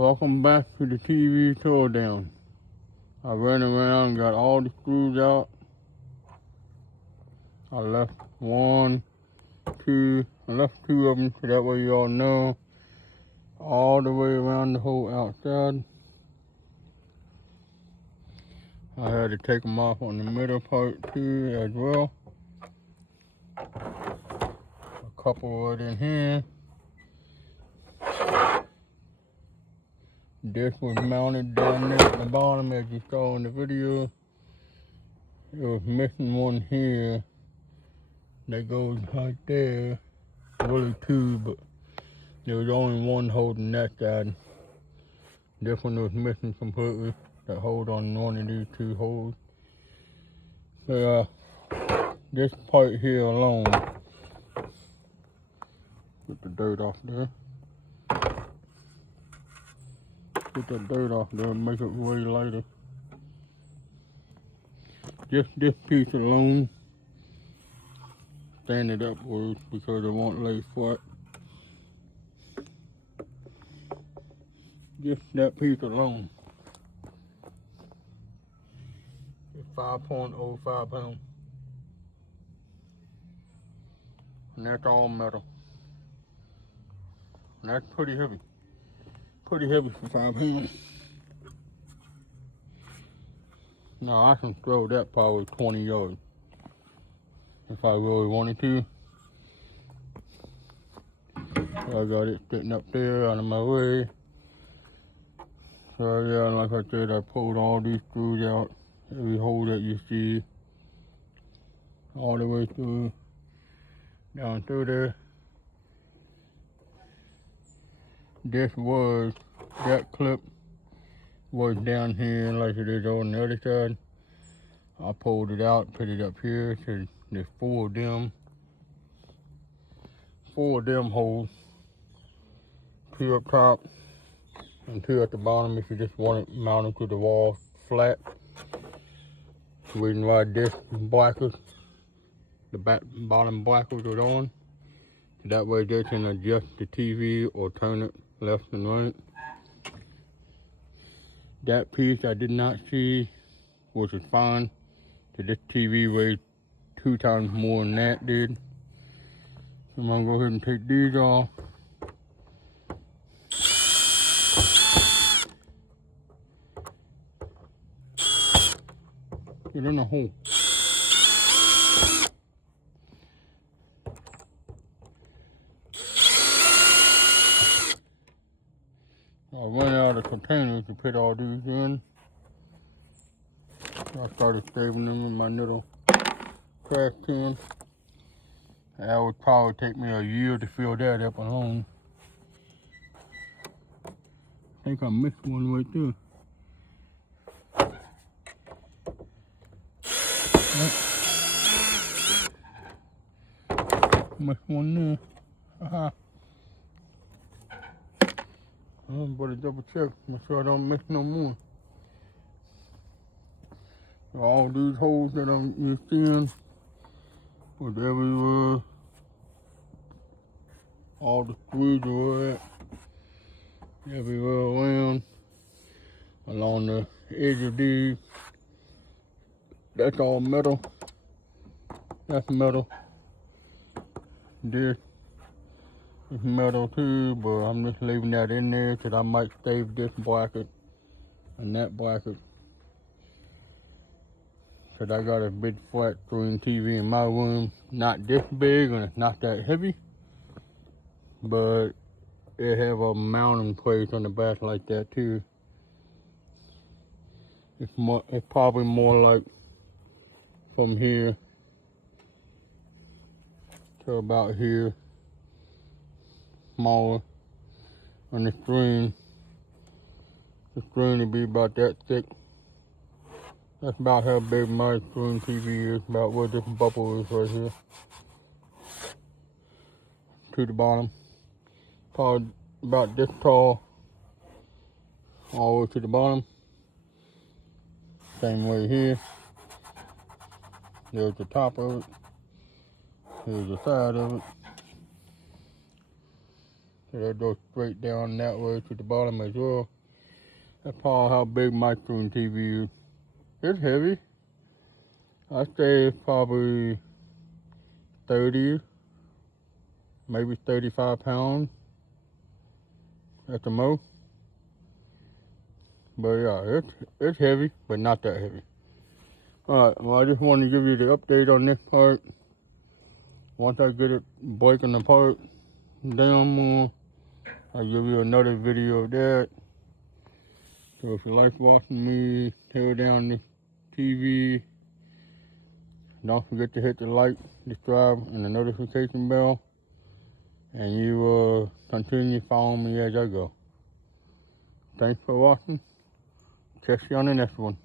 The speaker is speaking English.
Welcome back to the TV tour down. I ran around and got all the screws out. I left two of them so that way y'all know. All the way around the whole outside. I had to take them off on the middle part too as well. A couple right in here. This was mounted down there at the bottom as you saw in the video. It was missing one here that goes right there. Really two, but there was only one holding that side. This one was missing completely. That hold on one of these two holes. So this part here alone, get the dirt off there. Get the dirt off there and make it way lighter. Just this piece alone, stand it upwards because it won't lay flat. Just that piece alone. It's 5.05 pounds. And that's all metal. And that's pretty heavy. Pretty heavy for 5 pounds. Now I can throw that probably 20 yards if I really wanted to. So I got it sitting up there out of my way. So yeah, like I said, I pulled all these screws out. Every hole that you see, all the way through, down through there. That clip was down here like it is on the other side. I pulled it out, put it up here, so there's four of them holes. Two up top and two at the bottom if you just want it mounted to the wall flat. The reason why this bracket, the bottom bracket was on, so that way they can adjust the TV or turn it left and right. That piece I did not see, which is fine. So this TV weighs 2 times more than that did. So I'm gonna go ahead and take these off. Get in the hole. I ran out of containers to put all these in. So I started saving them in my little trash can. That would probably take me a year to fill that up alone. I think I missed one right there. Missed one there. Haha. I better double check, make sure I don't miss no more. So all these holes that you're seeing was everywhere. All the screws were at. Everywhere around. Along the edge of these. That's all metal. That's metal. This is metal too, but I'm just leaving that in there because I might save this bracket and that bracket. Because I got a big flat screen TV in my room. Not this big and it's not that heavy. But it have a mounting place on the back like that too. It's probably more like from here to about here. Smaller. And the screen will be about that thick. That's about how big my screen TV is, about where this bubble is right here. To the bottom. Probably about this tall. All the way to the bottom. Same way here. There's the top of it. Here's the side of it. It'll go straight down that way to the bottom as well. That's probably how big my screen TV is. It's heavy. I'd say it's probably 30, maybe 35 pounds at the most. But yeah, it's heavy, but not that heavy. Alright, well I just wanted to give you the update on this part. Once I get it breaking apart down more, I'll give you another video of that. So if you like watching me tear down the TV, don't forget to hit the like, subscribe, and the notification bell. And you will continue following me as I go. Thanks for watching. Catch you on the next one.